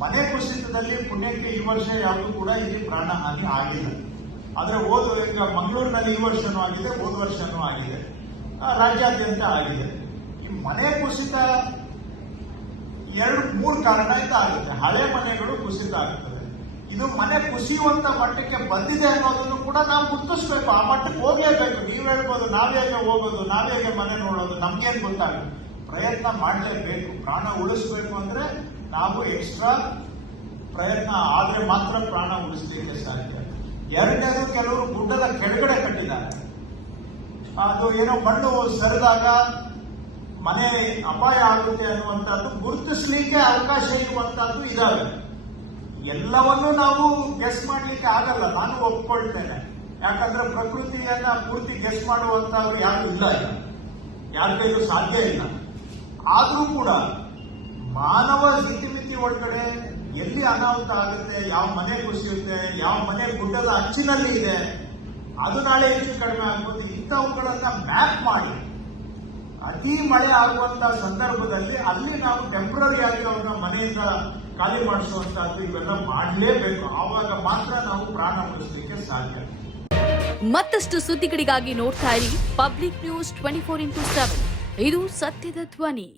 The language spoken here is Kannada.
ಮನೆ ಕುಸಿತದಲ್ಲಿ ಪುಣ್ಯಕ್ಕೆ ಈ ವರ್ಷ ಯಾವುದು ಕೂಡ ಇಲ್ಲಿ ಪ್ರಾಣ ಹಾನಿ ಆಗಿಲ್ಲ. ಆದ್ರೆ ಈಗ ಮಂಗಳೂರಿನಲ್ಲಿ ಈ ವರ್ಷನೂ ಆಗಿದೆ, ಹೋದ ವರ್ಷನೂ ಆಗಿದೆ, ರಾಜ್ಯಾದ್ಯಂತ ಆಗಿದೆ. ಈ ಮನೆ ಕುಸಿತ 2-3 ಕಾರಣದಿಂದ ಆಗುತ್ತೆ. ಹಳೆ ಮನೆಗಳು ಕುಸಿತ ಆಗ್ತದೆ. ಇದು ಮನೆ ಕುಸಿಯುವಂತ ಮಟ್ಟಕ್ಕೆ ಬಂದಿದೆ ಅನ್ನೋದನ್ನು ಕೂಡ ನಾವು ಗುರುತಿಸ್ಬೇಕು. ಆ ಮಟ್ಟಕ್ಕೆ ಹೋಗಲೇಬೇಕು. ನೀವು ಹೇಳ್ಬೋದು ನಾವೇಗೆ ಹೋಗೋದು, ನಾವೇಗೆ ಮನೆ ನೋಡೋದು, ನಮ್ಗೇನು ಗೊತ್ತಾಗುತ್ತೆ. ಪ್ರಯತ್ನ ಮಾಡಲೇಬೇಕು. ಪ್ರಾಣ ಉಳಿಸ್ಬೇಕು ಅಂದ್ರೆ ನಾವು ಎಕ್ಸ್ಟ್ರಾ ಪ್ರಯತ್ನ ಆದ್ರೆ ಮಾತ್ರ ಪ್ರಾಣ ಉಳಿಸ್ಲಿಕ್ಕೆ ಸಾಧ್ಯ. ಎರಡನೇದು, ಕೆಲವರು ಗುಡ್ಡದ ಕೆಳಗಡೆ ಕಟ್ಟಿದ್ದಾರೆ. ಅದು ಏನೋ ಮಣ್ಣು ಸರಿದಾಗ ಮನೆ ಅಪಾಯ ಆಗುತ್ತೆ ಅನ್ನುವಂಥದ್ದು ಗುರುತಿಸಲಿಕ್ಕೆ ಅವಕಾಶ ಇರುವಂತಹದ್ದು ಇದಾವೆ. ಎಲ್ಲವನ್ನೂ ನಾವು ಗೆಸ್ ಮಾಡ್ಲಿಕ್ಕೆ ಆಗಲ್ಲ, ನಾನು ಒಪ್ಕೊಳ್ತೇನೆ. ಯಾಕಂದ್ರೆ ಪ್ರಕೃತಿಯನ್ನ ಪೂರ್ತಿ ಗೆಸ್ ಮಾಡುವಂತವ್ರು ಯಾರು ಇಲ್ಲ, ಯಾರಿಗೆ ಇದು ಸಾಧ್ಯ ಇಲ್ಲ. ಆದ್ರೂ ಕೂಡ ಮಾನವ ಇತಿಮಿತಿ ಒಳಗಡೆ ಎಲ್ಲಿ ಅನಾಹುತ ಆಗುತ್ತೆ, ಯಾವ ಮನೆ ಕುಸಿಯುತ್ತೆ, ಯಾವ ಮನೆ ಗುಡ್ಡದ ಅಂಚಿನಲ್ಲಿ ಇದೆ, ಅದು ನಾಳೆ ಹೆಚ್ಚು ಕಡಿಮೆ ಆಗ್ಬೋದು. ಇಂಥವುಗಳನ್ನ ಮ್ಯಾಪ್ ಮಾಡಿ ಅತಿ ಮಳೆ ಆಗುವಂತ ಸಂದರ್ಭದಲ್ಲಿ ಅಲ್ಲಿ ನಾವು ಟೆಂಪ್ರರಿ ಆಗಿ ಅವ್ರನ್ನ ಮನೆಯಿಂದ ಖಾಲಿ ಮಾಡಿಸುವಂತಹದ್ದು ಇವೆಲ್ಲ ಮಾಡಲೇಬೇಕು. ಆವಾಗ ಮಾತ್ರ ನಾವು ಪ್ರಾಣ ಉಳಿಸಲಿಕ್ಕೆ ಸಾಧ್ಯ. ಮತ್ತಷ್ಟು ಸುದ್ದಿಗಳಿಗಾಗಿ ನೋಡ್ತಾ ಇರಿ ಪಬ್ಲಿಕ್ ನ್ಯೂಸ್ 24x7. ಇದು ಸತ್ಯದ ಧ್ವನಿ.